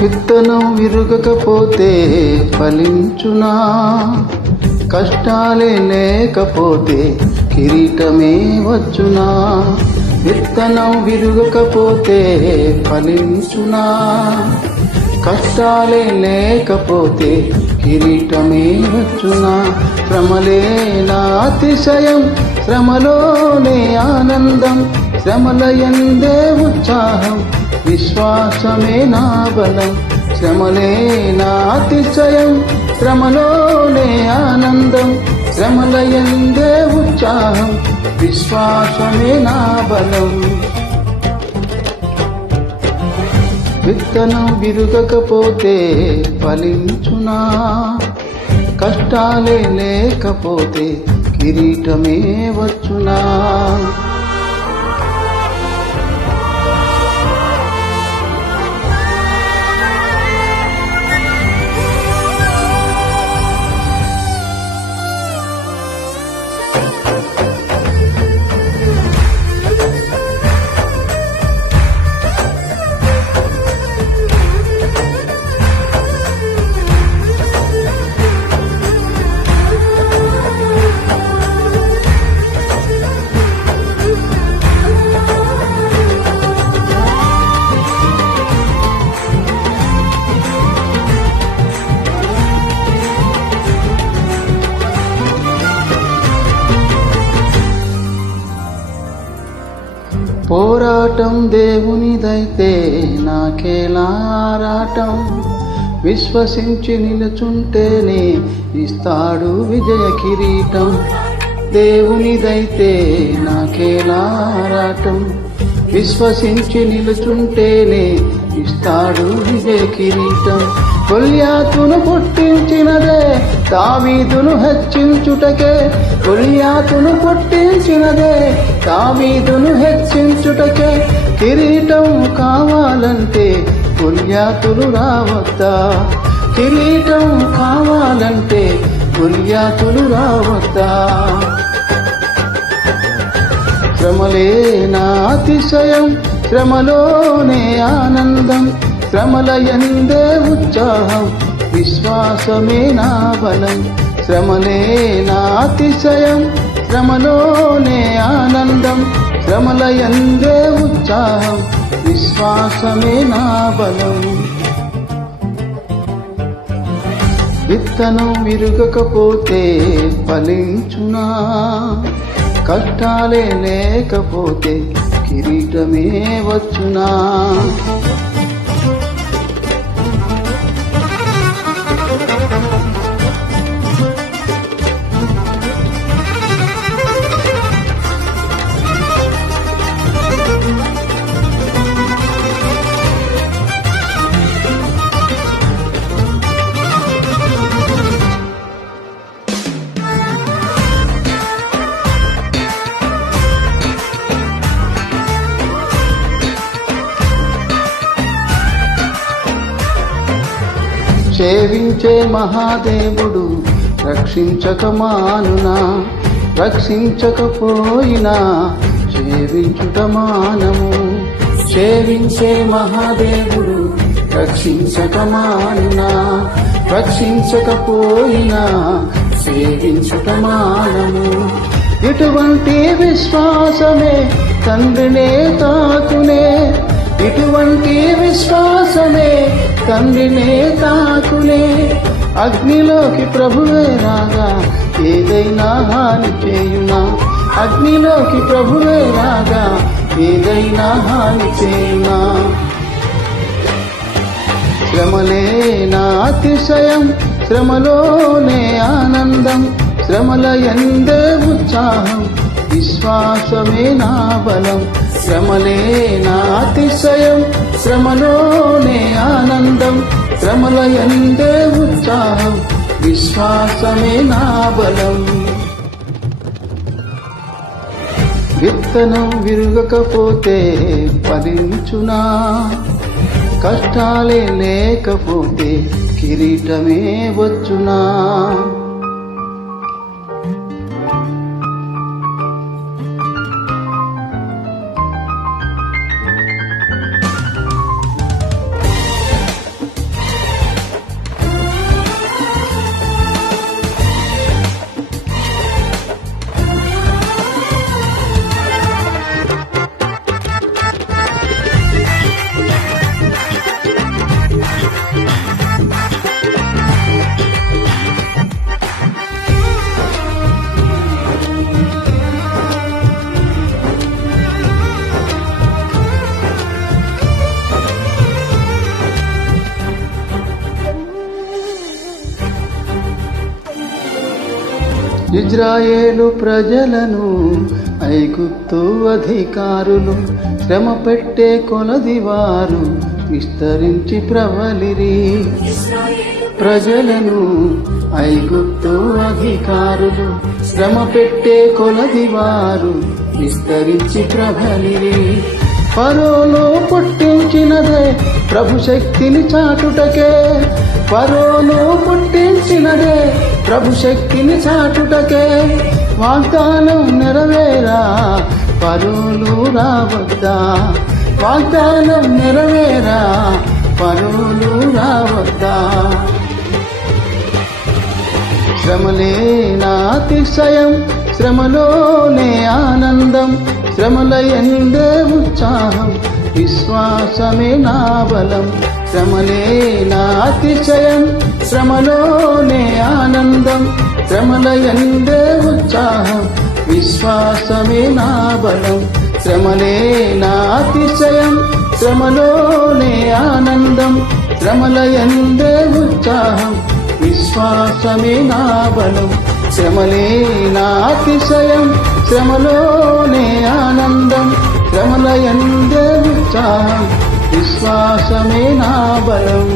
విత్తనం విరుగకపోతే ఫలించునా? కష్టాలే లేకపోతే కిరీటమే వచ్చునా? విత్తనం విరుగకపోతే ఫలించునా? కష్టాలే లేకపోతే కిరీటమే వచ్చునా? శ్రమలే నా అతిశయం, శ్రమలోనే ఆనందం, శ్రమల యందే ఉత్సాహం, విశ్వాసమే నా బలం. శ్రమలే నా అతిశయం, శ్రమలోనే ఆనందం, శ్రమల యందే ఉత్సాహం, విశ్వాసమే నా బలం. విత్తనం విరుగకపోతే ఫలించునా? కష్టాలే లేకపోతే కిరీటమే వచ్చునా? పోరాటం దేవునిదైతే నాకేలా ఆరాటం, విశ్వసించి నిలుచుంటేనే ఇస్తాడు విజయ కిరీటం. దేవునిదైతే నాకేలా ఆరాటం, విశ్వసించి నిలుచుంటేనే ఇస్తాడు విజయ కిరీటం. గొల్యాతును పుట్టించినదే దావీదును హెచ్చించుటకే, గొల్యాతును పుట్టించినదే దావీదును హెచ్చించుటకే. కిరీటం కావాలంటే గొల్యాతులు రావద్దా? కిరీటం కావాలంటే గొల్యాతులు రావద్దా? శ్రమలే నా అతిశయం, శ్రమలోనే ఆనందం, శ్రమల యందే ఉత్సాహం, విశ్వాసమే నా బలం. శ్రమలే నా అతిశయం, శ్రమలోనే ఆనందం, శ్రమల యందే ఉత్సాహం, విశ్వాసమే నా బలం. విత్తనం విరుగకపోతే ఫలించునా? కష్టాలే లేకపోతే కిరీటమే వచ్చునా? సేవించే మహాదేవుడు రక్షించక మానునా? రక్షించకపోయినా సేవించుట మానము. సేవించే మహాదేవుడు రక్షించక మానునా? రక్షించకపోయినా సేవించుట మానము. ఇటువంటి విశ్వాసమే తండ్రినే తాకునే, ఇటువంటి విశ్వాసమే తండ్రినే తాకునే. అగ్నిలోకి ప్రభువే రాగా ఏదైనా హాని చేయునా? అగ్నిలోకి ప్రభువే రాగా ఏదైనా హాని చేయునా? శ్రమలే నా అతిశయం, శ్రమలోనే ఆనందం, శ్రమల యందే ఉత్సాహం, విశ్వాసమే నా బలం. శ్రమలే నా అతిశయం, శ్రమలోనే ఆనందం, శ్రమల యందే ఉత్సాహం, విశ్వాసమే నా బలం. విత్తనం విరుగకపోతే ఫలించునా? కష్టాలే లేకపోతే కిరీటమే వచ్చునా? ఇజ్రాయేలు ప్రజలను ఐగుప్తు అధికారులు శ్రమ పెట్టే కొలది వారు విస్తరించి ప్రబలిరి. ప్రజలను ఐగుప్తు అధికారులు శ్రమ పెట్టే కొలది వారు విస్తరించి ప్రబలిరి. ఫరోను పుట్టించినదే ప్రభు శక్తిని చాటుటకే, ఫరోను పుట్టించినదే ప్రభు శక్తిని చాటుటకే. వాగ్దానం నెరవేరా ఫరోను రావద్దా, వాగ్దానం నెరవేరా ఫరోను రావద్దా. శ్రమలే నా అతిశయం, శ్రమలోనే ఆనందం, శ్రమల యందే ఉత్సాహం, విశ్వాసమే నా బలం. శ్రమలే నా అతిశయం, శ్రమలోనే ఆనందం, శ్రమల యందే ఉత్సాహం, విశ్వాసమే నా బలం. శ్రమలే నా అతిశయం, శ్రమలోనే ఆనందం, శ్రమల యందే ఉత్సాహం, విశ్వాసమే నా బలం. శ్రమలే నా అతిశయం, శ్రమలోనే ఆనందం, శ్రమల యందే ఉత్సాహం, విశ్వాసమే నా బలం.